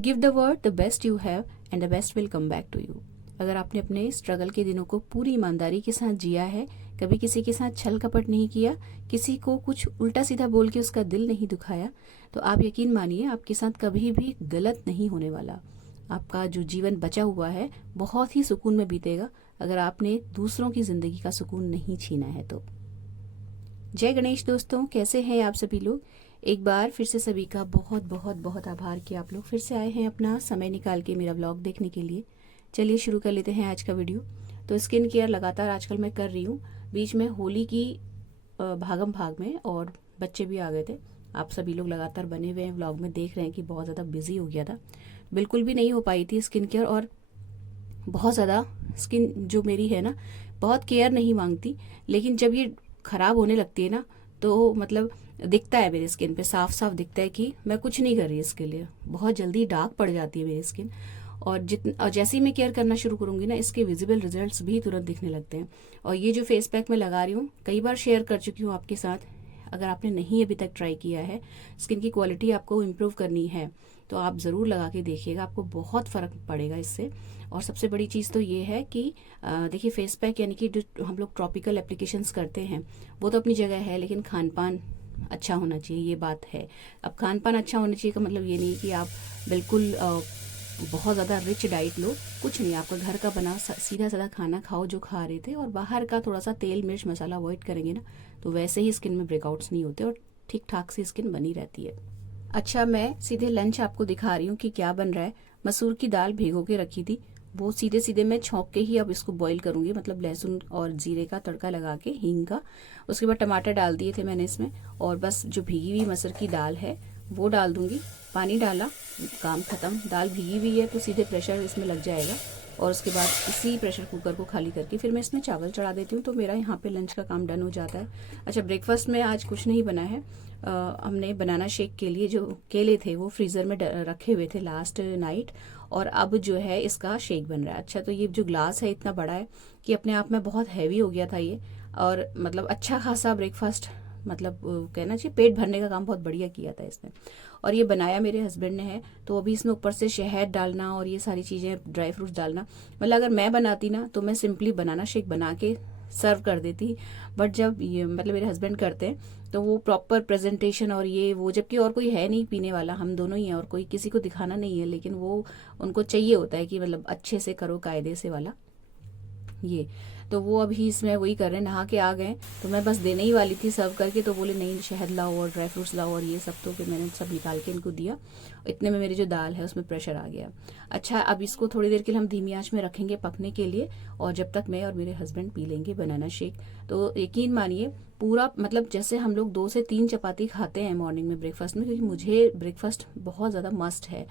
Give the world the best you have and the best will come back to you. अगर आपने अपने struggle के दिनों को पूरी ईमानदारी के साथ जिया है, कभी किसी के साथ छल कपट नहीं किया, किसी को कुछ उल्टा सीधा बोल के उसका दिल नहीं दुखाया, तो आप यकीन मानिए आपके साथ कभी भी गलत नहीं होने वाला। आपका जो जीवन बचा हुआ है बहुत ही सुकून में बीतेगा, अगर आपने दूसरों की जिंदगी का सुकून नहीं छीना है तो। जय गणेश दोस्तों, कैसे हैं आप सभी लोग। एक बार फिर से सभी का बहुत बहुत बहुत आभार कि आप लोग फिर से आए हैं अपना समय निकाल के मेरा व्लॉग देखने के लिए। चलिए शुरू कर लेते हैं आज का वीडियो। तो स्किन केयर लगातार आजकल मैं कर रही हूँ। बीच में होली की भागम भाग में और बच्चे भी आ गए थे। आप सभी लोग लगातार बने हुए हैं व्लॉग में, देख रहे हैं कि बहुत ज़्यादा बिजी हो गया था, बिल्कुल भी नहीं हो पाई थी स्किन केयर। और बहुत ज़्यादा स्किन जो मेरी है ना बहुत केयर नहीं मांगती, लेकिन जब ये ख़राब होने लगती है ना तो मतलब दिखता है मेरी स्किन पे, साफ साफ दिखता है कि मैं कुछ नहीं कर रही इसके लिए। बहुत जल्दी डार्क पड़ जाती है मेरी स्किन, और जैसे ही मैं केयर करना शुरू करूंगी ना इसके विजिबल रिजल्ट्स भी तुरंत दिखने लगते हैं। और ये जो फेस पैक मैं लगा रही हूँ कई बार शेयर कर चुकी हूँ आपके साथ। अगर आपने नहीं अभी तक ट्राई किया है, स्किन की क्वालिटी आपको इम्प्रूव करनी है तो आप ज़रूर लगा के देखिएगा, आपको बहुत फ़र्क पड़ेगा इससे। और सबसे बड़ी चीज़ तो ये है कि देखिए फेस पैक यानी कि जो हम लोग ट्रॉपिकल एप्लीकेशंस करते हैं वो तो अपनी जगह है, लेकिन खान पान अच्छा होना चाहिए, ये बात है। अब खान पान अच्छा होना चाहिए का मतलब ये नहीं कि आप बिल्कुल बहुत ज़्यादा रिच डाइट लो, कुछ नहीं। आपका घर का बना सीधा साधा खाना खाओ जो खा रहे थे, और बाहर का थोड़ा सा तेल मिर्च मसाला अवॉइड करेंगे ना तो वैसे ही स्किन में ब्रेकआउट्स नहीं होते और ठीक ठाक सी स्किन बनी रहती है। अच्छा, मैं सीधे लंच आपको दिखा रही हूँ कि क्या बन रहा है। मसूर की दाल भिगो के रखी थी, वो सीधे सीधे मैं छौंक के ही अब इसको बॉईल करूंगी, मतलब लहसुन और जीरे का तड़का लगा के, हींग का। उसके बाद टमाटर डाल दिए थे मैंने इसमें, और बस जो भीगी हुई मसूर की दाल है वो डाल दूंगी। पानी डाला, काम खत्म। दाल भीगी हुई है तो सीधे प्रेशर इसमें लग जाएगा, और उसके बाद इसी प्रेशर कुकर को खाली करके फिर मैं इसमें चावल चढ़ा देती हूँ, तो मेरा यहाँ पे लंच का काम डन हो जाता है। अच्छा, ब्रेकफास्ट में आज कुछ नहीं बना है। हमने बनाना शेक के लिए जो केले थे वो फ्रीज़र में रखे हुए थे लास्ट नाइट, और अब जो है इसका शेक बन रहा है। अच्छा, तो ये जो ग्लास है इतना बड़ा है कि अपने आप में बहुत हैवी हो गया था ये, और मतलब अच्छा खासा ब्रेकफास्ट, मतलब कहना चाहिए पेट भरने का काम बहुत बढ़िया किया था इसने। और ये बनाया मेरे हस्बैंड ने है, तो अभी इसमें ऊपर से शहद डालना और ये सारी चीज़ें ड्राई फ्रूट्स डालना, मतलब अगर मैं बनाती ना तो मैं सिंपली बनाना शेक बना के सर्व कर देती। बट जब ये मतलब मेरे हस्बैंड करते हैं तो वो प्रॉपर प्रेजेंटेशन और ये वो, जबकि और कोई है नहीं पीने वाला, हम दोनों ही हैं और कोई किसी को दिखाना नहीं है, लेकिन वो उनको चाहिए होता है कि मतलब अच्छे से करो, कायदे से वाला ये। तो वो अभी इसमें वही कर रहे हैं, नहा के आ गए, तो मैं बस देने ही वाली थी सर्व करके, तो बोले नहीं शहद लाओ और ड्राई फ्रूट्स लाओ और ये सब, तो फिर मैंने सब निकाल के इनको दिया। इतने में मेरी जो दाल है उसमें प्रेशर आ गया। अच्छा, अब इसको थोड़ी देर के लिए हम धीमी आंच में रखेंगे पकने के लिए, और जब तक मैं और मेरे हस्बैंड पी लेंगे बनाना शेक। तो यकीन मानिए पूरा, मतलब जैसे हम लोग 2 से 3 चपाती खाते हैं मॉर्निंग में ब्रेकफास्ट में, क्योंकि मुझे ब्रेकफास्ट बहुत ज़्यादा मस्ट है।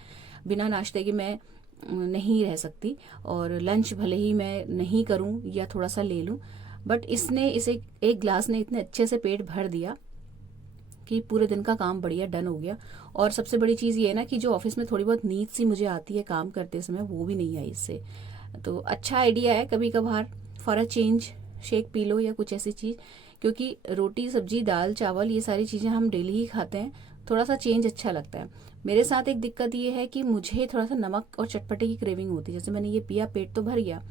बिना नाश्ते के मैं नहीं रह सकती, और लंच भले ही मैं नहीं करूं या थोड़ा सा ले लूं, बट इसने इसे एक ग्लास ने इतने अच्छे से पेट भर दिया कि पूरे दिन का काम बढ़िया डन हो गया। और सबसे बड़ी चीज़ ये है ना कि जो ऑफिस में थोड़ी बहुत नींद सी मुझे आती है काम करते समय, वो भी नहीं आई इससे। तो अच्छा आइडिया है कभी कभार फॉर अ चेंज शेक पी लो या कुछ ऐसी चीज़, क्योंकि रोटी सब्जी दाल चावल ये सारी चीज़ें हम डेली ही खाते हैं, थोड़ा सा चेंज अच्छा लगता है। मेरे साथ एक दिक्कत ये है कि मुझे थोड़ा सा नमक और चटपटे की क्रेविंग होती है। जैसे मैंने ये पिया, पेट तो भर गया,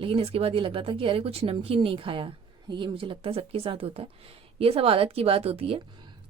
लेकिन इसके बाद ये लग रहा था कि अरे कुछ नमकीन नहीं खाया। ये मुझे लगता है सबके साथ होता है, ये सब आदत की बात होती है।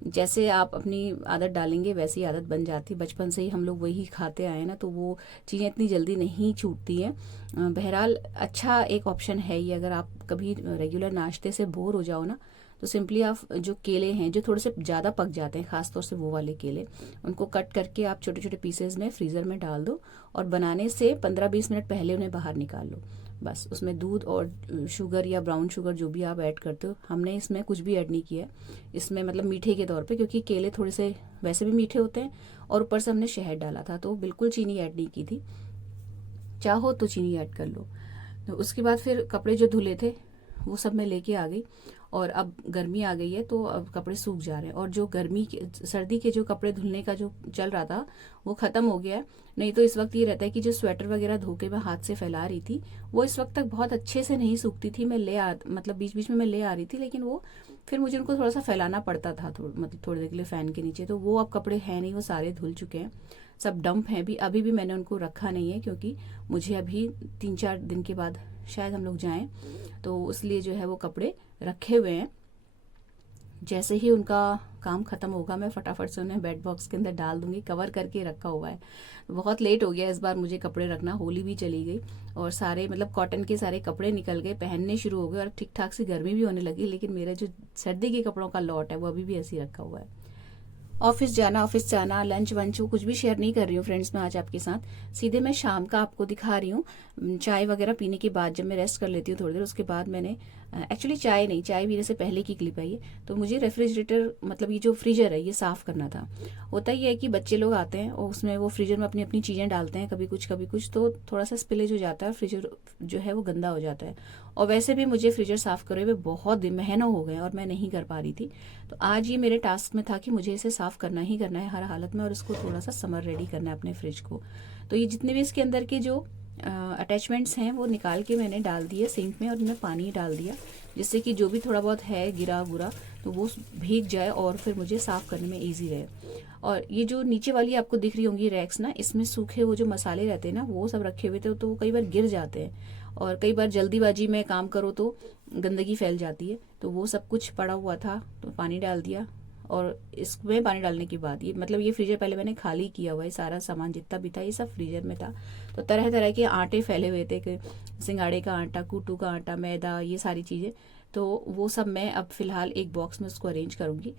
जैसे आप अपनी आदत डालेंगे वैसी आदत बन जाती है। बचपन से ही हम लोग वही खाते आए ना, तो वो चीज़ें इतनी जल्दी नहीं छूटती हैं। बहरहाल अच्छा एक ऑप्शन है ये, अगर आप कभी रेगुलर नाश्ते से बोर हो जाओ ना, तो सिंपली आप जो केले हैं जो थोड़े से ज़्यादा पक जाते हैं, खासतौर से वो वाले केले, उनको कट करके आप छोटे छोटे पीसेज में फ्रीज़र में डाल दो, और बनाने से 15-20 मिनट पहले उन्हें बाहर निकाल लो। बस उसमें दूध और शुगर या ब्राउन शुगर जो भी आप ऐड करते हो, हमने इसमें कुछ भी ऐड नहीं किया है इसमें, मतलब मीठे के तौर पे, क्योंकि केले थोड़े से वैसे भी मीठे होते हैं, और ऊपर से हमने शहद डाला था, तो बिल्कुल चीनी ऐड नहीं की थी। चाहो तो चीनी ऐड कर लो। तो उसके बाद फिर कपड़े जो धुले थे वो सब मैं लेके आ गई, और अब गर्मी आ गई है तो अब कपड़े सूख जा रहे हैं, और जो सर्दी के जो कपड़े धुलने का जो चल रहा था वो ख़त्म हो गया है। नहीं तो इस वक्त ये रहता है कि जो स्वेटर वगैरह धो के मैं हाथ से फैला रही थी वो इस वक्त तक बहुत अच्छे से नहीं सूखती थी। मैं मतलब बीच बीच में मैं ले आ रही थी, लेकिन वो फिर मुझे उनको थोड़ा सा फैलाना पड़ता था, मतलब थोड़ी देर के लिए फ़ैन के नीचे। तो वो अब कपड़े हैं नहीं, वो सारे धुल चुके हैं, सब डंप हैं। अभी भी मैंने उनको रखा नहीं है, क्योंकि मुझे अभी 3-4 दिन के बाद शायद हम लोग जाएं, तो इसलिए जो है वो कपड़े रखे हुए हैं। जैसे ही उनका काम खत्म होगा मैं फटाफट से उन्हें बेड बॉक्स के अंदर डाल दूंगी, कवर करके रखा हुआ है। बहुत लेट हो गया इस बार मुझे कपड़े रखना, होली भी चली गई और सारे मतलब कॉटन के सारे कपड़े निकल गए, पहनने शुरू हो गए और ठीक ठाक सी गर्मी भी होने लगी। लेकिन मेरा जो सर्दी के कपड़ों का लॉट है वो अभी भी ऐसे ही रखा हुआ है। ऑफिस जाना, लंच वंच, वो कुछ भी शेयर नहीं कर रही हूँ फ्रेंड्स मैं आज आपके साथ। सीधे मैं शाम का आपको दिखा रही हूँ। चाय वगैरह पीने के बाद जब मैं रेस्ट कर लेती हूँ थोड़ी देर, उसके बाद मैंने एक्चुअली चाय पीने से पहले की क्लिप है ये, तो मुझे रेफ्रिजरेटर मतलब ये जो फ्रीजर है ये साफ करना था। होता ही है कि बच्चे लोग आते हैं और उसमें वो फ्रीजर में अपनी अपनी चीज़ें डालते हैं, कभी कुछ, तो थोड़ा सा स्पिलेज हो जाता है, फ्रीजर जो है वो गंदा हो जाता है। और वैसे भी मुझे फ्रीजर साफ करे हुए बहुत महीनों हो गए और मैं नहीं कर पा रही थी। तो आज ये मेरे टास्क में था कि मुझे इसे साफ करना ही करना है हर हालत में, और इसको थोड़ा सा समर रेडी करना है अपने फ्रिज को। तो ये जितने भी इसके अंदर के जो अटैचमेंट्स हैं वो निकाल के मैंने डाल दिए सिंक में, और इनमें पानी डाल दिया, जिससे कि जो भी थोड़ा बहुत है गिरा गुरा तो वो भीग जाए और फिर मुझे साफ करने में ईजी रहे। और ये जो नीचे वाली आपको दिख रही होंगी रैक्स ना, इसमें सूखे वो जो मसाले रहते हैं ना वो सब रखे हुए थे, तो वो कई बार गिर जाते हैं और कई बार जल्दीबाजी में काम करो तो गंदगी फैल जाती है। तो वो सब कुछ पड़ा हुआ था तो पानी डाल दिया, और इसमें पानी डालने के बाद ये मतलब ये फ्रीजर पहले मैंने खाली किया हुआ है, सारा सामान जितना भी था ये सब फ्रीजर में था। तो तरह तरह के आटे फैले हुए थे कि सिंगाड़े का आटा, कूटू का आटा, मैदा, ये सारी चीज़ें। तो वो सब मैं अब फिलहाल एक बॉक्स में उसको अरेंज करूँगी।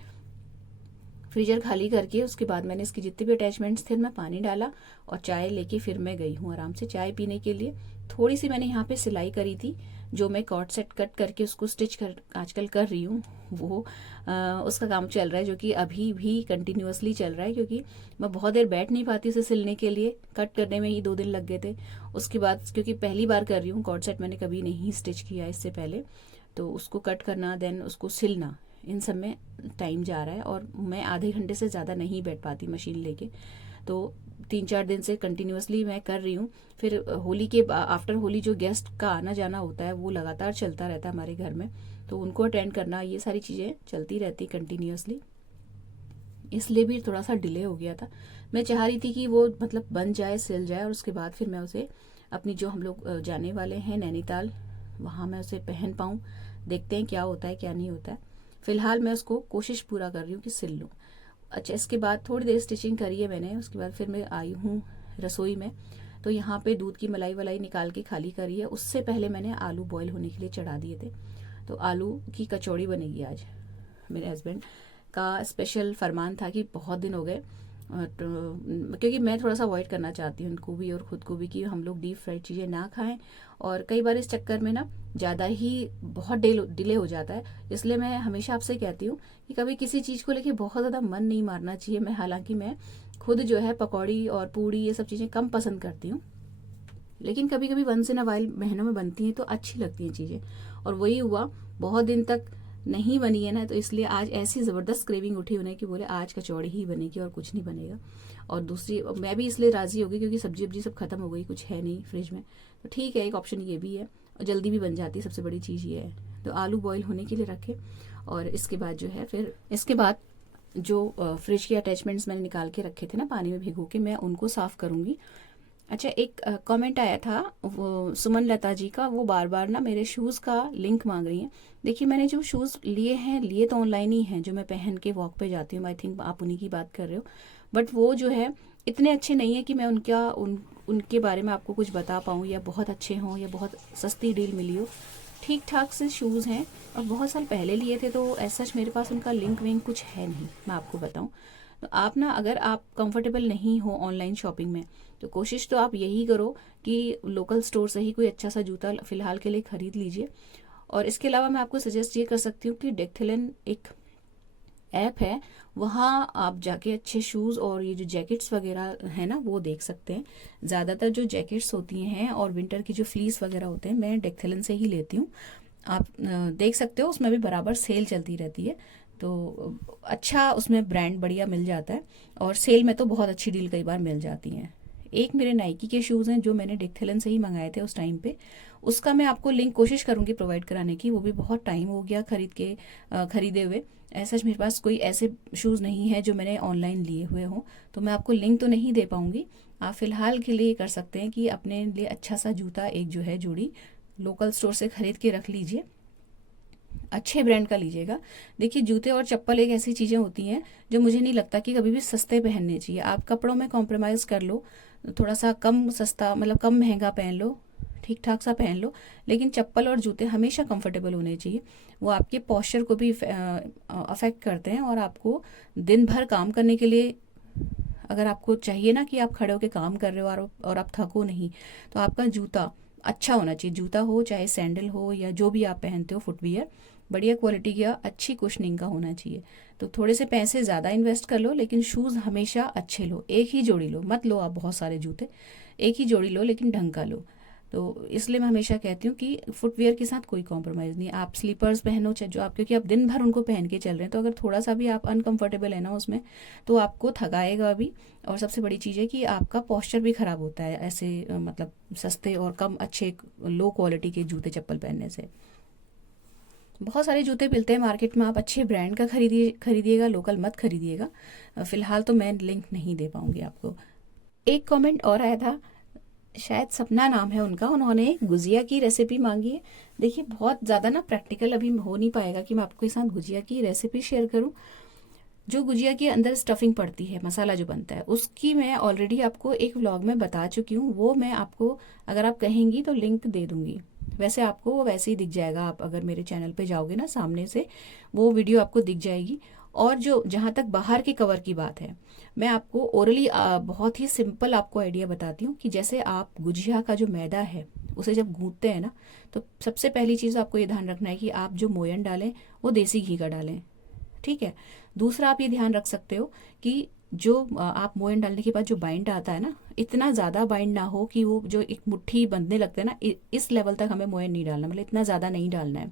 फ्रीजर खाली करके उसके बाद मैंने इसके जितने भी अटैचमेंट्स थे मैं पानी डाला और चाय लेके फिर मैं गई हूँ आराम से चाय पीने के लिए। थोड़ी सी मैंने यहाँ पे सिलाई करी थी, जो मैं कॉर्ड सेट कट करके उसको स्टिच कर आजकल कर रही हूँ, वो उसका काम चल रहा है, जो कि अभी भी कंटिन्यूअसली चल रहा है, क्योंकि मैं बहुत देर बैठ नहीं पाती उसे सिलने के लिए, कट करने में ही 2 दिन लग गए थे। उसके बाद क्योंकि पहली बार कर रही हूँ, कॉर्ड सेट मैंने कभी नहीं स्टिच किया इससे पहले, तो उसको कट करना देन उसको सिलना, इन सब में टाइम जा रहा है और मैं आधे घंटे से ज़्यादा नहीं बैठ पाती मशीन लेके। तो 3-4 दिन से कंटिन्यूअसली मैं कर रही हूँ। फिर होली के आफ्टर होली जो गेस्ट का आना जाना होता है वो लगातार चलता रहता है हमारे घर में, तो उनको अटेंड करना, ये सारी चीज़ें चलती रहती कंटिन्यूअसली, इसलिए भी थोड़ा सा डिले हो गया था। मैं चाह रही थी कि वो मतलब बन जाए, सिल जाए, और उसके बाद फिर मैं उसे अपनी जो हम लोग जाने वाले हैं नैनीताल, वहाँ मैं उसे पहन पाऊँ। देखते हैं क्या होता है क्या नहीं होता है। फिलहाल मैं उसको कोशिश पूरा कर रही हूँ कि सिल लूँ। अच्छा, इसके बाद थोड़ी देर स्टिचिंग करी है मैंने, उसके बाद फिर मैं आई हूँ रसोई में। तो यहाँ पे दूध की मलाई वलाई निकाल के खाली करी है। उससे पहले मैंने आलू बॉईल होने के लिए चढ़ा दिए थे, तो आलू की कचौड़ी बनेगी आज। मेरे हस्बैंड का स्पेशल फरमान था कि बहुत दिन हो गए, क्योंकि मैं थोड़ा सा अवॉइड करना चाहती हूँ उनको भी और ख़ुद को भी कि हम लोग डीप फ्राइड चीज़ें ना खाएं, और कई बार इस चक्कर में ना ज़्यादा ही बहुत डिले हो जाता है। इसलिए मैं हमेशा आपसे कहती हूँ कि कभी किसी चीज़ को लेके बहुत ज़्यादा मन नहीं मारना चाहिए। हालांकि मैं खुद जो है पकौड़ी और पूड़ी ये सब चीज़ें कम पसंद करती हूँ, लेकिन कभी कभी वंस इन अ वाइल महीनों में बनती हैं तो अच्छी लगती हैं चीज़ें, और वही हुआ, बहुत दिन तक नहीं बनी है ना, तो इसलिए आज ऐसी ज़बरदस्त क्रेविंग उठी उन्हें कि बोले आज कचौड़ी ही बनेगी और कुछ नहीं बनेगा। और दूसरी मैं भी इसलिए राज़ी हो गई क्योंकि सब्जी वब्जी सब खत्म हो गई, कुछ है नहीं फ्रिज में, तो ठीक है, एक ऑप्शन ये भी है और जल्दी भी बन जाती है, सबसे बड़ी चीज़ ये है। तो आलू बॉईल होने के लिए रखे, और इसके बाद जो है फिर इसके बाद जो फ्रिज के अटैचमेंट्स मैंने निकाल के रखे थे ना पानी में भिगो के, मैं उनको साफ़ करूँगी। अच्छा, एक कमेंट आया था वो सुमन लता जी का, वो बार बार ना मेरे शूज़ का लिंक मांग रही हैं। देखिए, मैंने जो शूज़ लिए तो ऑनलाइन ही हैं, जो मैं पहन के वॉक पे जाती हूँ, आई थिंक आप उन्हीं की बात कर रहे हो, बट वो जो है इतने अच्छे नहीं है कि मैं उनके बारे में आपको कुछ बता पाऊँ, या बहुत अच्छे हों या बहुत सस्ती डील मिली हो। ठीक ठाक से शूज़ हैं और बहुत साल पहले लिए थे, तो ऐसा मेरे पास उनका लिंक विंक कुछ है नहीं, मैं आपको बताऊँ। तो आप ना, अगर आप कंफर्टेबल नहीं हो ऑनलाइन शॉपिंग में, तो कोशिश तो आप यही करो कि लोकल स्टोर से ही कोई अच्छा सा जूता फिलहाल के लिए खरीद लीजिए। और इसके अलावा मैं आपको सजेस्ट ये कर सकती हूँ कि डेक्थिलन एक ऐप है, वहाँ आप जाके अच्छे शूज़ और ये जो जैकेट्स वगैरह है ना वो देख सकते हैं। ज़्यादातर जो जैकेट्स होती हैं और विंटर की जो फ्लीस वगैरह होते हैं मैं डेक्थिलन से ही लेती हूँ। आप देख सकते हो उसमें भी बराबर सेल चलती रहती है, तो अच्छा उसमें ब्रांड बढ़िया मिल जाता है, और सेल में तो बहुत अच्छी डील कई बार मिल जाती हैं। एक मेरे नाइकी के शूज़ हैं जो मैंने डिक्थेलन से ही मंगाए थे उस टाइम पे, उसका मैं आपको लिंक कोशिश करूँगी प्रोवाइड कराने की, वो भी बहुत टाइम हो गया खरीदे हुए। ऐसा मेरे पास कोई ऐसे शूज़ नहीं है जो मैंने ऑनलाइन लिए हुए हों, तो मैं आपको लिंक तो नहीं दे पाऊँगी। आप फ़िलहाल के लिए कर सकते हैं कि अपने लिए अच्छा सा जूता एक जो है जोड़ी लोकल स्टोर से ख़रीद के रख लीजिए, अच्छे ब्रांड का लीजिएगा। देखिए जूते और चप्पल एक ऐसी चीज़ें होती हैं जो मुझे नहीं लगता कि कभी भी सस्ते पहनने चाहिए। आप कपड़ों में कॉम्प्रोमाइज़ कर लो, थोड़ा सा कम सस्ता मतलब कम महंगा पहन लो, ठीक ठाक सा पहन लो, लेकिन चप्पल और जूते हमेशा कंफर्टेबल होने चाहिए। वो आपके पोस्चर को भी अफेक्ट करते हैं, और आपको दिन भर काम करने के लिए अगर आपको चाहिए ना कि आप खड़े होकर काम कर रहे हो और आप थको नहीं, तो आपका जूता अच्छा होना चाहिए। जूता हो चाहे सैंडल हो या जो भी आप पहनते हो फुटवियर, बढ़िया क्वालिटी का अच्छी कुशनिंग का होना चाहिए। तो थोड़े से पैसे ज़्यादा इन्वेस्ट कर लो, लेकिन शूज़ हमेशा अच्छे लो, एक ही जोड़ी लो, मत लो आप बहुत सारे जूते, एक ही जोड़ी लो लेकिन ढंग का लो। तो इसलिए मैं हमेशा कहती हूँ कि फुटवियर के साथ कोई कॉम्प्रोमाइज़ नहीं। आप स्लीपर्स पहनो चाहे जो आप, क्योंकि आप दिन भर उनको पहन के चल रहे हैं, तो अगर थोड़ा सा भी आप अनकंफर्टेबल है ना उसमें, तो आपको थकाएगा भी। और सबसे बड़ी चीज़ है कि आपका पोस्चर भी ख़राब होता है ऐसे मतलब सस्ते और कम अच्छे लो क्वालिटी के जूते चप्पल पहनने से। बहुत सारे जूते मिलते हैं मार्केट में, आप अच्छे ब्रांड का खरीदिएगा, लोकल मत खरीदिएगा। फ़िलहाल तो मैं लिंक नहीं दे पाऊँगी आपको। एक कमेंट और आया था, शायद सपना नाम है उनका, उन्होंने गुजिया की रेसिपी मांगी है। देखिए बहुत ज़्यादा ना प्रैक्टिकल अभी हो नहीं पाएगा कि मैं आपके साथ गुजिया की रेसिपी शेयर करूं। जो गुजिया के अंदर स्टफिंग पड़ती है, मसाला जो बनता है, उसकी मैं ऑलरेडी आपको एक व्लॉग में बता चुकी हूँ। वो मैं आपको अगर आप कहेंगी तो लिंक दे दूंगी। वैसे आपको वो वैसे ही दिख जाएगा, आप अगर मेरे चैनल पे जाओगे ना सामने से वो वीडियो आपको दिख जाएगी। और जो जहाँ तक बाहर के कवर की बात है, मैं आपको ओरली बहुत ही सिंपल आपको आइडिया बताती हूँ कि जैसे आप गुजिया का जो मैदा है उसे जब गूंथते हैं ना, तो सबसे पहली चीज़ आपको ये ध्यान रखना है कि आप जो मोयन डालें वो देसी घी का डालें, ठीक है। दूसरा आप ये ध्यान रख सकते हो कि जो आप मोयन डालने के बाद जो बाइंड आता है ना, इतना ज़्यादा बाइंड ना हो कि वो जो एक मुट्ठी बंधने लगते हैं ना, इस लेवल तक हमें मोयन नहीं डालना, मतलब इतना ज़्यादा नहीं डालना है।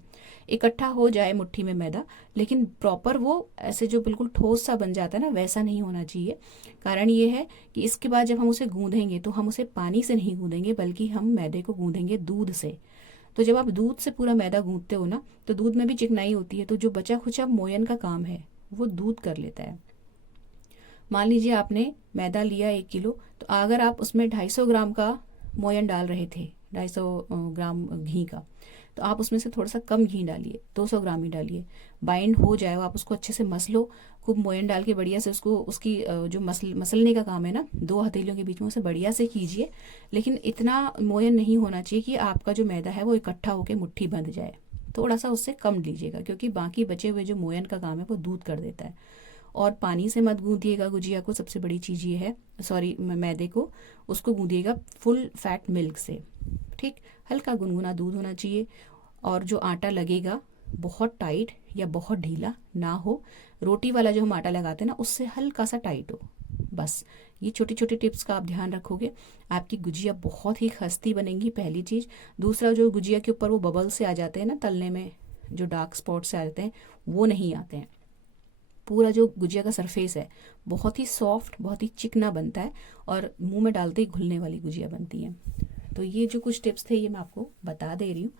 इकट्ठा हो जाए मुट्ठी में मैदा, लेकिन प्रॉपर वो ऐसे जो बिल्कुल ठोस सा बन जाता है ना, वैसा नहीं होना चाहिए। कारण ये है कि इसके बाद जब हम उसे गूंदेंगे तो हम उसे पानी से नहीं गूंदेंगे, बल्कि हम मैदे को गूंदेंगे दूध से। तो जब आप दूध से पूरा मैदा गूंथते हो ना, तो दूध में भी चिकनाई होती है, तो जो बचा खुचा मोयन का काम है वो दूध कर लेता है। मान लीजिए आपने मैदा लिया 1 किलो, तो अगर आप उसमें 250 ग्राम का मोयन डाल रहे थे, 250 ग्राम घी का, तो आप उसमें से थोड़ा सा कम घी डालिए, 200 ग्राम ही डालिए। बाइंड हो जाए, आप उसको अच्छे से मस लो, खूब मोयन डाल के बढ़िया से उसको, उसकी जो मसलने का काम है ना 2 हथेलियों के बीच में, उसे बढ़िया से कीजिए। लेकिन इतना मोयन नहीं होना चाहिए कि आपका जो मैदा है वो इकट्ठा होकर मुट्ठी बंध जाए, थोड़ा सा उससे कम लीजिएगा, क्योंकि बाकी बचे हुए जो मोयन का काम है वो दूध कर देता है। और पानी से मत गूंदिएगा गुजिया को, सबसे बड़ी चीज़ ये है, सॉरी मैदे को, उसको गूंदिएगा फुल फैट मिल्क से, ठीक। हल्का गुनगुना दूध होना चाहिए, और जो आटा लगेगा बहुत टाइट या बहुत ढीला ना हो, रोटी वाला जो हम आटा लगाते हैं ना उससे हल्का सा टाइट हो, बस। ये छोटी छोटी टिप्स का आप ध्यान रखोगे, आपकी गुजिया बहुत ही खस्ती बनेगी, पहली चीज़। दूसरा, जो गुजिया के ऊपर वो बबल से आ जाते हैं ना तलने में, जो डार्क स्पॉट से आ जाते हैं, वो नहीं आते हैं। पूरा जो गुजिया का सरफेस है बहुत ही सॉफ्ट, बहुत ही चिकना बनता है, और मुंह में डालते ही घुलने वाली गुजिया बनती है। तो ये जो कुछ टिप्स थे ये मैं आपको बता दे रही हूँ।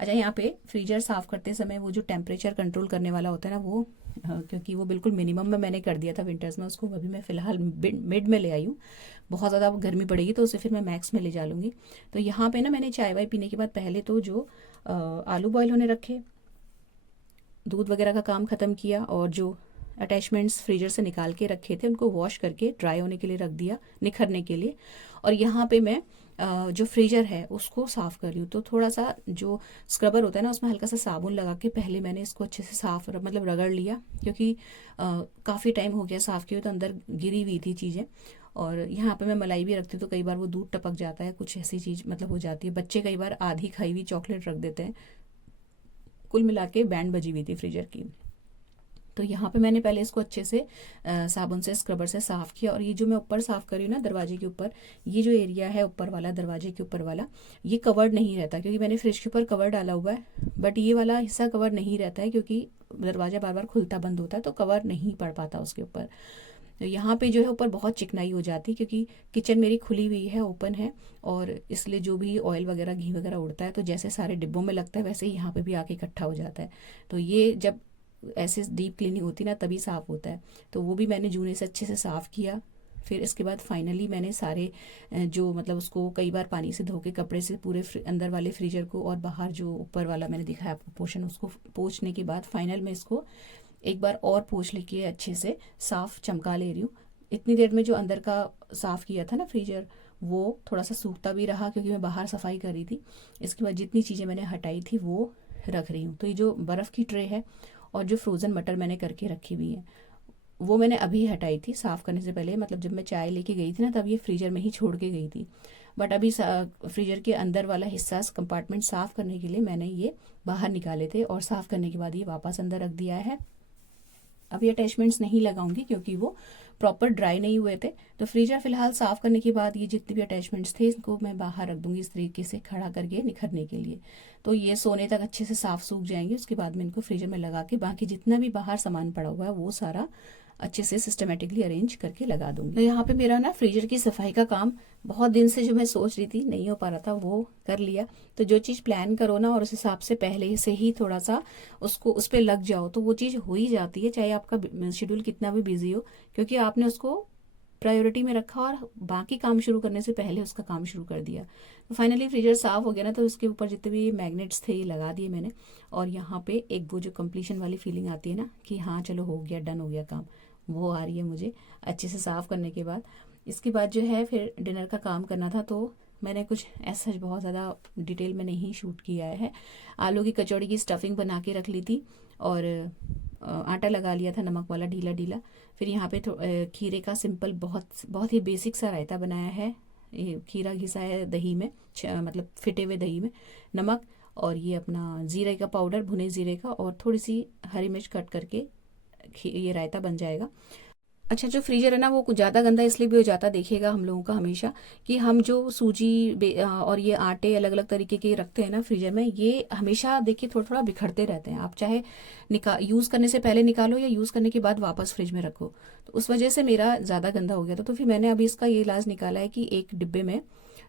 अच्छा, यहाँ पे फ्रीजर साफ़ करते समय वो जो टेम्परेचर कंट्रोल करने वाला होता है ना, वो क्योंकि वो बिल्कुल मिनिमम में मैंने कर दिया था विंटर्स में, उसको अभी मैं फ़िलहाल मिड में ले आई हूँ। बहुत ज़्यादा गर्मी पड़ेगी तो उसे फिर मैं मैक्स में ले जा लूँगी। तो यहाँ पे ना मैंने चाय वाय पीने के बाद पहले तो जो आलू बॉयल होने रखे, दूध वगैरह का काम ख़त्म किया, और जो अटैचमेंट्स फ्रीजर से निकाल के रखे थे उनको वॉश करके ड्राई होने के लिए रख दिया, निखरने के लिए। और यहाँ पे मैं जो फ्रीजर है उसको साफ़ कर रही हूँ। तो थोड़ा सा जो स्क्रबर होता है ना, उसमें हल्का सा साबुन लगा के पहले मैंने इसको अच्छे से साफ़ मतलब रगड़ लिया, क्योंकि काफ़ी टाइम हो गया साफ़ किए, तो अंदर गिरी हुई थी चीज़ें। और यहाँ पे मैं मलाई भी रखती हूँ, तो कई बार वो दूध टपक जाता है, कुछ ऐसी चीज़ मतलब हो जाती है। बच्चे कई बार आधी खाई हुई चॉकलेट रख देते हैं। कुल मिला के बैंड बजी हुई थी फ्रीजर की। तो यहाँ पे मैंने पहले इसको अच्छे से साबुन से स्क्रबर से साफ़ किया। और ये जो मैं ऊपर साफ़ कर रही हूँ ना दरवाजे के ऊपर, ये जो एरिया है ऊपर वाला दरवाजे के ऊपर वाला, ये कवर्ड नहीं रहता क्योंकि मैंने फ्रिज के ऊपर कवर डाला हुआ है। बट ये वाला हिस्सा कवर नहीं रहता है क्योंकि दरवाज़ा बार बार खुलता बंद होता है तो कवर नहीं पड़ पाता उसके ऊपर। तो यहाँ पे जो है ऊपर बहुत चिकनाई हो जाती है क्योंकि किचन मेरी खुली हुई है, ओपन है, और इसलिए जो भी ऑयल वगैरह घी वगैरह उड़ता है तो जैसे सारे डिब्बों में लगता है वैसे ही यहाँ पे भी आके इकट्ठा हो जाता है। तो ये जब ऐसे डीप क्लीनिंग होती ना तभी साफ़ होता है। तो वो भी मैंने जूने से अच्छे से साफ़ किया। फिर इसके बाद फाइनली मैंने सारे जो मतलब उसको कई बार पानी से धो के कपड़े से पूरे अंदर वाले फ्रीजर को और बाहर जो ऊपर वाला मैंने दिखाया आपको पोर्शन, उसको पोंछने के बाद फाइनल में इसको एक बार और पोंछ लेके अच्छे से साफ़ चमका ले रही हूँ। इतनी देर में जो अंदर का साफ़ किया था ना फ्रीजर, वो थोड़ा सा सूखता भी रहा क्योंकि मैं बाहर सफाई कर रही थी। इसके बाद जितनी चीज़ें मैंने हटाई थी वो रख रही हूँ। तो ये जो बर्फ़ की ट्रे है और जो फ्रोज़न मटर मैंने करके रखी हुई है वो मैंने अभी हटाई थी साफ़ करने से पहले। मतलब जब मैं चाय लेके गई थी ना तब ये फ्रीजर में ही छोड़ के गई थी। बट अभी फ्रीजर के अंदर वाला हिस्सा कंपार्टमेंट साफ़ करने के लिए मैंने ये बाहर निकाले थे और साफ़ करने के बाद ये वापस अंदर रख दिया है। अभी अटैचमेंट्स नहीं लगाऊंगी क्योंकि वो प्रॉपर ड्राई नहीं हुए थे। तो फ्रीजर फिलहाल साफ़ करने के बाद ये जितने भी अटैचमेंट्स थे इनको मैं बाहर रख दूंगी इस तरीके से खड़ा करके निखरने के लिए। तो ये सोने तक अच्छे से साफ़ सूख जाएंगे। उसके बाद में इनको फ्रीजर में लगा के बाकी जितना भी बाहर सामान पड़ा हुआ है वो सारा अच्छे से सिस्टमेटिकली अरेंज करके लगा दूंगी। तो यहाँ पे मेरा ना फ्रीजर की सफाई का काम बहुत दिन से जो मैं सोच रही थी नहीं हो पा रहा था वो कर लिया। तो जो चीज़ प्लान करो ना और उस हिसाब से पहले से ही थोड़ा सा उसको उस पर लग जाओ तो वो चीज़ हो ही जाती है, चाहे आपका शेड्यूल कितना भी बिजी हो, क्योंकि आपने उसको प्रायोरिटी में रखा और बाकी काम शुरू करने से पहले उसका काम शुरू कर दिया। तो फाइनली फ्रीजर साफ़ हो गया ना, तो इसके ऊपर जितने भी मैग्नेट्स थे ये लगा दिए मैंने। और यहाँ पे एक वो जो कंप्लीशन वाली फीलिंग आती है ना कि हाँ चलो हो गया, डन हो गया काम, वो आ रही है मुझे अच्छे से साफ़ करने के बाद। इसके बाद जो है फिर डिनर का काम करना था। तो मैंने कुछ ऐसा बहुत ज़्यादा डिटेल में नहीं शूट किया है। आलू की कचौड़ी की स्टफिंग बना के रख ली थी और आटा लगा लिया था नमक वाला ढीला ढीला। फिर यहाँ पे खीरे का सिंपल बहुत बहुत ही बेसिक सा रायता बनाया है। ये खीरा घिसा है दही में, मतलब फिटे हुए दही में, नमक और ये अपना ज़ीरे का पाउडर, भुने ज़ीरे का, और थोड़ी सी हरी मिर्च कट करके ये रायता बन जाएगा। अच्छा, जो फ्रीजर है ना वो कुछ ज़्यादा गंदा इसलिए भी हो जाता है, देखिएगा हम लोगों का हमेशा कि हम जो सूजी और ये आटे अलग अलग तरीके के रखते हैं ना फ्रीजर में, ये हमेशा देखिए थोड़ा थोड़ा बिखरते रहते हैं। आप चाहे यूज़ करने से पहले निकालो या यूज़ करने के बाद वापस फ्रिज में रखो, तो उस वजह से मेरा ज़्यादा गंदा हो गया था। तो फिर मैंने अभी इसका ये इलाज निकाला है कि एक डिब्बे में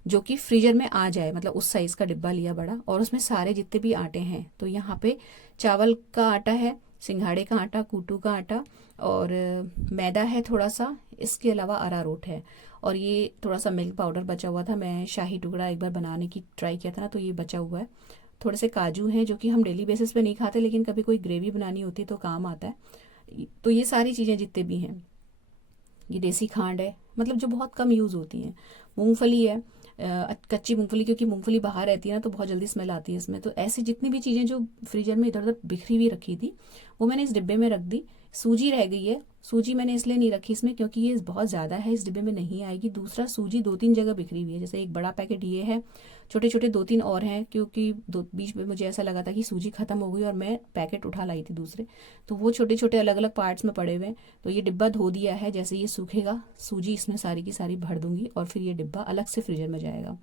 जो कि फ्रीजर में आ जाए, मतलब उस साइज़ का डिब्बा लिया बड़ा, और उसमें सारे जितने भी आटे हैं, तो यहाँ पे चावल का आटा है, सिंघाड़े का आटा, कूटू का आटा, और मैदा है थोड़ा सा, इसके अलावा अरारोट है, और ये थोड़ा सा मिल्क पाउडर बचा हुआ था। मैं शाही टुकड़ा एक बार बनाने की ट्राई किया था ना, तो ये बचा हुआ है। थोड़े से काजू हैं जो कि हम डेली बेसिस पे नहीं खाते, लेकिन कभी कोई ग्रेवी बनानी होती है तो काम आता है। तो ये सारी चीज़ें जितने भी हैं, ये देसी खांड है, मतलब जो बहुत कम यूज़ होती हैं। मूंगफली है, कच्ची मूंगफली, क्योंकि मूंगफली बाहर रहती है ना तो बहुत जल्दी स्मेल आती है इसमें। तो ऐसी जितनी भी चीज़ें जो फ्रीजर में इधर उधर बिखरी हुई रखी थी वो मैंने इस डिब्बे में रख दी। सूजी रह गई है, सूजी मैंने इसलिए नहीं रखी इसमें क्योंकि ये बहुत ज़्यादा है, इस डिब्बे में नहीं आएगी। दूसरा, सूजी 2-3 जगह बिखरी हुई है, जैसे एक बड़ा पैकेट ये है, छोटे छोटे 2-3 और हैं, क्योंकि बीच में मुझे ऐसा लगा था कि सूजी खत्म हो गई और मैं पैकेट उठा लाई थी दूसरे, तो वो छोटे छोटे अलग अलग पार्ट्स में पड़े हुए हैं। तो ये डिब्बा धो दिया है, जैसे ये सूखेगा सूजी इसमें सारी की सारी भर दूंगी और फिर ये डिब्बा अलग से फ्रीजर में जाएगा।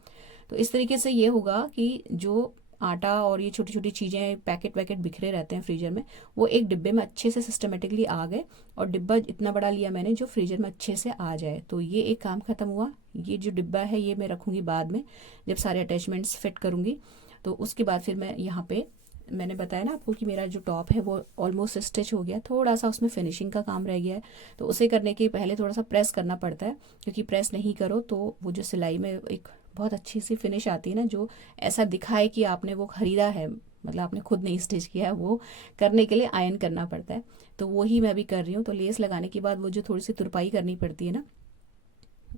तो इस तरीके से ये होगा कि जो आटा और ये छोटी छोटी चीज़ें पैकेट वैकेट बिखरे रहते हैं फ्रीजर में, वो एक डिब्बे में अच्छे से सिस्टमेटिकली आ गए, और डिब्बा इतना बड़ा लिया मैंने जो फ्रीजर में अच्छे से आ जाए। तो ये एक काम खत्म हुआ। ये जो डिब्बा है ये मैं रखूँगी बाद में, जब सारे अटैचमेंट्स फिट करूँगी। तो उसके बाद फिर मैं यहाँ पे, मैंने बताया ना आपको कि मेरा जो टॉप है वो ऑलमोस्ट स्टिच हो गया, थोड़ा सा उसमें फिनिशिंग का काम रह गया है। तो उसे करने के पहले थोड़ा सा प्रेस करना पड़ता है, क्योंकि प्रेस नहीं करो तो वो जो सिलाई में एक बहुत अच्छी सी फिनिश आती है ना, जो ऐसा दिखाए कि आपने वो खरीदा है, मतलब आपने खुद नहीं स्टिच किया है, वो करने के लिए आयरन करना पड़ता है। तो वही मैं भी कर रही हूँ। तो लेस लगाने के बाद वो जो थोड़ी सी तुरपाई करनी पड़ती है ना,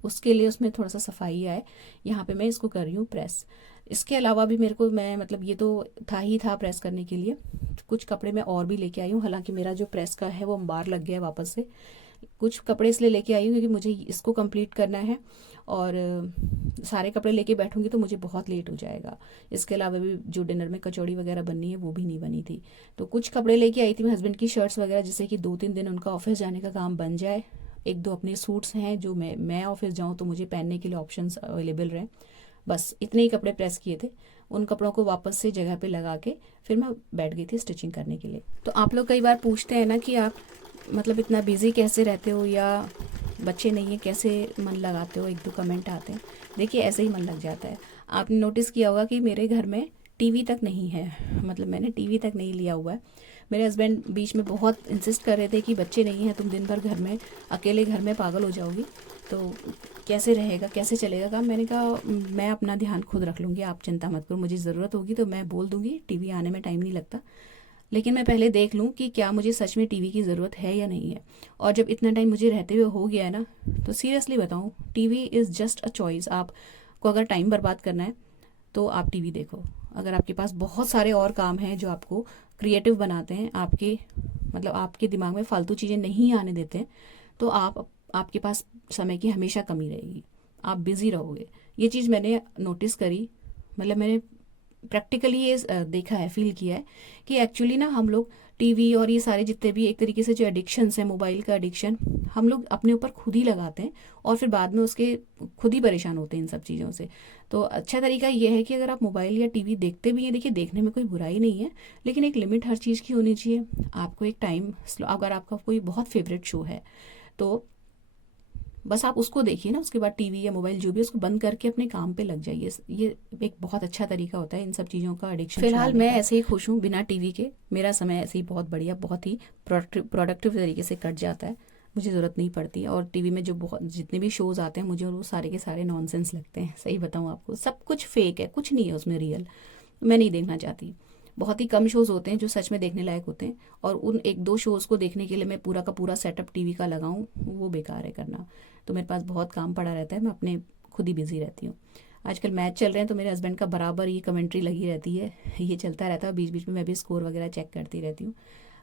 उसके लिए उसमें थोड़ा सा सफाई आए, यहाँ पे मैं इसको कर रही हूँ प्रेस। इसके अलावा भी मेरे को, मैं मतलब ये तो था प्रेस करने के लिए, कुछ कपड़े मैं और भी लेके आई हूँ। हालांकि मेरा जो प्रेस का है वो अंबार लग गया है वापस से। कुछ कपड़े इसलिए लेके आई हूँ क्योंकि मुझे इसको कंप्लीट करना है, और सारे कपड़े लेके बैठूंगी तो मुझे बहुत लेट हो जाएगा। इसके अलावा भी जो डिनर में कचौड़ी वगैरह बननी है वो भी नहीं बनी थी। तो कुछ कपड़े लेके आई थी मैं, हस्बैंड की शर्ट्स वगैरह, जिससे कि 2-3 दिन उनका ऑफिस जाने का काम बन जाए। 1-2 अपने सूट्स हैं जो मैं ऑफिस जाऊँ तो मुझे पहनने के लिए ऑप्शंस अवेलेबल रहें। बस इतने ही कपड़े प्रेस किए थे। उन कपड़ों को वापस से जगह पे लगा के फिर मैं बैठ गई थी स्टिचिंग करने के लिए। तो आप लोग कई बार पूछते हैं ना कि आप मतलब इतना बिजी कैसे रहते हो, या बच्चे नहीं है कैसे मन लगाते हो, 1-2 कमेंट आते हैं। देखिए ऐसे ही मन लग जाता है। आपने नोटिस किया होगा कि मेरे घर में टीवी तक नहीं है, मतलब मैंने टीवी तक नहीं लिया हुआ है। मेरे हस्बैंड बीच में बहुत इंसिस्ट कर रहे थे कि बच्चे नहीं हैं, तुम दिन भर घर में अकेले घर में पागल हो जाओगी, तो कैसे रहेगा, कैसे चलेगा काम। मैंने कहा मैं अपना ध्यान खुद रख लूँगी, आप चिंता मत करो, मुझे ज़रूरत होगी तो मैं बोल दूँगी, टीवी आने में टाइम नहीं लगता, लेकिन मैं पहले देख लूँ कि क्या मुझे सच में टीवी की ज़रूरत है या नहीं है। और जब इतना टाइम मुझे रहते हुए हो गया है ना, तो सीरियसली बताऊँ, TV is just a choice. आपको अगर टाइम बर्बाद करना है तो आप टीवी देखो। अगर आपके पास बहुत सारे और काम हैं जो आपको क्रिएटिव बनाते हैं, आपके मतलब आपके दिमाग में फालतू चीज़ें नहीं आने देते हैं, तो आपके पास समय की हमेशा कमी रहेगी, आप बिज़ी रहोगे। ये चीज़ मैंने नोटिस करी, मतलब मैंने प्रैक्टिकली ये देखा है, फील किया है कि एक्चुअली ना हम लोग टीवी और ये सारे जितने भी एक तरीके से जो एडिक्शंस हैं, मोबाइल का एडिक्शन, हम लोग अपने ऊपर खुद ही लगाते हैं और फिर बाद में उसके खुद ही परेशान होते हैं इन सब चीज़ों से। तो अच्छा तरीका ये है कि अगर आप मोबाइल या टीवी देखते भी हैं, देखिए देखने में कोई बुराई नहीं है, लेकिन एक लिमिट हर चीज़ की होनी चाहिए। आपको एक टाइम, अगर आपका कोई बहुत फेवरेट शो है तो बस आप उसको देखिए ना, उसके बाद टीवी या मोबाइल जो भी है उसको बंद करके अपने काम पे लग जाइए। ये एक बहुत अच्छा तरीका होता है इन सब चीज़ों का एडिक्शन फिलहाल मैं ऐसे ही खुश हूँ बिना टीवी के। मेरा समय ऐसे ही बहुत बढ़िया, बहुत ही प्रोडक्टिव तरीके से कट जाता है, मुझे ज़रूरत नहीं पड़ती। और टीवी में जो बहुत जितने भी शोज़ आते हैं मुझे वो सारे के सारे नॉनसेंस लगते हैं। सही बताऊँ आपको, सब कुछ फेक है, कुछ नहीं है उसमें रियल। मैं नहीं देखना चाहती। बहुत ही कम शोज़ होते हैं जो सच में देखने लायक होते हैं, और उन 1-2 शोज़ को देखने के लिए मैं पूरा का पूरा सेटअप टीवी का लगाऊं, वो बेकार है करना। तो मेरे पास बहुत काम पड़ा रहता है, मैं अपने खुद ही बिजी रहती हूँ। आजकल मैच चल रहे हैं तो मेरे हस्बैंड का बराबर ये कमेंट्री लगी रहती है, ये चलता रहता है। बीच बीच में मैं भी स्कोर वगैरह चेक करती रहती हूँ।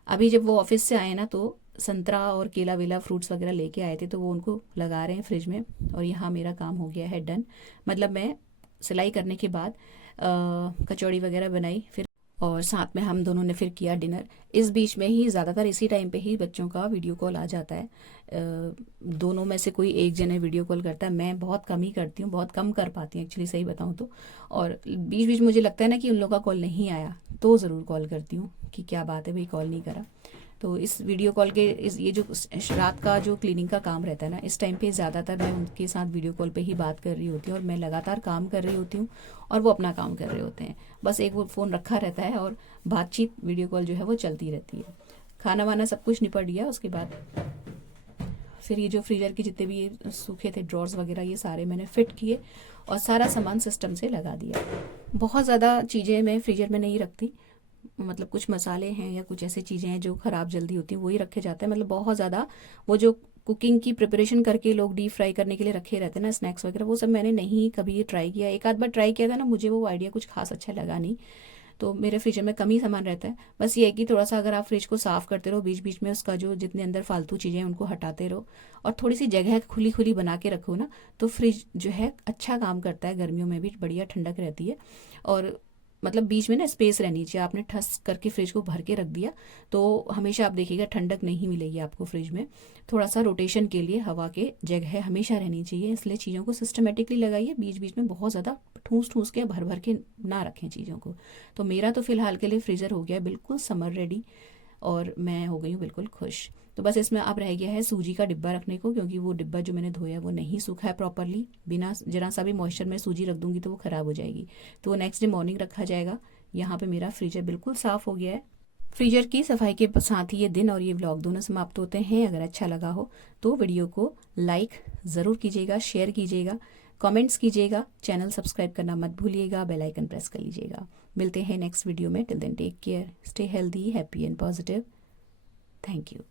अभी जब वो ऑफिस से आए ना तो संतरा और केला वेला फ्रूट्स वगैरह लेके आए थे, तो वो उनको लगा रहे हैं फ्रिज में। और यहाँ मेरा काम हो गया है डन। मतलब मैं सिलाई करने के बाद कचौड़ी वगैरह बनाई, फिर और साथ में हम दोनों ने फिर किया डिनर। इस बीच में ही ज़्यादातर इसी टाइम पे ही बच्चों का वीडियो कॉल आ जाता है। दोनों में से कोई एक जने वीडियो कॉल करता है, मैं बहुत कम ही करती हूँ, बहुत कम कर पाती हूँ एक्चुअली, सही बताऊँ तो। और बीच बीच मुझे लगता है ना कि उन लोगों का कॉल नहीं आया तो ज़रूर कॉल करती हूँ कि क्या बात है भाई, कॉल नहीं करा। तो इस वीडियो कॉल के ये जो रात का जो क्लीनिंग का काम रहता है ना, इस टाइम पे ज़्यादातर मैं उनके साथ वीडियो कॉल पे ही बात कर रही होती हूँ, और मैं लगातार काम कर रही होती हूँ और वो अपना काम कर रहे होते हैं। बस एक वो फ़ोन रखा रहता है और बातचीत वीडियो कॉल जो है वो चलती रहती है। खाना वाना सब कुछ निपट गया, उसके बाद फिर ये जो फ्रीजर के जितने भी ये सूखे थे ड्रॉर्स वगैरह, ये सारे मैंने फिट किए और सारा सामान सिस्टम से लगा दिया। बहुत ज़्यादा चीज़ें मैं फ्रीजर में नहीं रखती, मतलब कुछ मसाले हैं या कुछ ऐसी चीज़ें हैं जो ख़राब जल्दी होती हैं वही रखे जाते हैं। मतलब बहुत ज़्यादा वो जो कुकिंग की प्रिपरेशन करके लोग डीप फ्राई करने के लिए रखे रहते हैं ना, स्नैक्स वगैरह, वो सब मैंने नहीं कभी ट्राई किया। एक आध बार ट्राई किया था ना, मुझे वो आइडिया कुछ खास अच्छा लगा नहीं। तो मेरे फ्रिज में कम ही सामान रहता है। बस ये है कि थोड़ा सा अगर आप फ्रिज को साफ़ करते रहो, बीच बीच में उसका जो जितने अंदर फालतू चीज़ें हैं उनको हटाते रहो, और थोड़ी सी जगह खुली खुली बना के रखो ना, तो फ्रिज जो है अच्छा काम करता है। गर्मियों में भी बढ़िया ठंडक रहती है। और मतलब बीच में ना स्पेस रहनी चाहिए। आपने ठस करके फ्रिज को भर के रख दिया तो हमेशा आप देखिएगा ठंडक नहीं मिलेगी आपको फ्रिज में। थोड़ा सा रोटेशन के लिए हवा के जगह हमेशा रहनी चाहिए, इसलिए चीज़ों को सिस्टमेटिकली लगाइए। बीच बीच में बहुत ज़्यादा ठूस ठूस के भर भर के ना रखें चीज़ों को। तो मेरा तो फिलहाल के लिए फ्रीज़र हो गया बिल्कुल समर रेडी, और मैं हो गई हूँ बिल्कुल खुश। तो बस इसमें अब रह गया है सूजी का डिब्बा रखने को, क्योंकि वो डिब्बा जो मैंने धोया वो नहीं सूखा है प्रॉपरली। बिना जरा सा भी मॉइस्चर में सूजी रख दूंगी तो वो ख़राब हो जाएगी, तो वो नेक्स्ट डे मॉर्निंग रखा जाएगा। यहाँ पे मेरा फ्रीजर बिल्कुल साफ़ हो गया है। फ्रीजर की सफाई के साथ ही ये दिन और ये व्लॉग दोनों समाप्त होते हैं। अगर अच्छा लगा हो तो वीडियो को लाइक ज़रूर कीजिएगा, शेयर कीजिएगा, कमेंट्स कीजिएगा, चैनल सब्सक्राइब करना मत भूलिएगा, बेल आइकन प्रेस कर लीजिएगा। मिलते हैं नेक्स्ट वीडियो में। Till then take care, stay healthy, happy and positive. Thank you.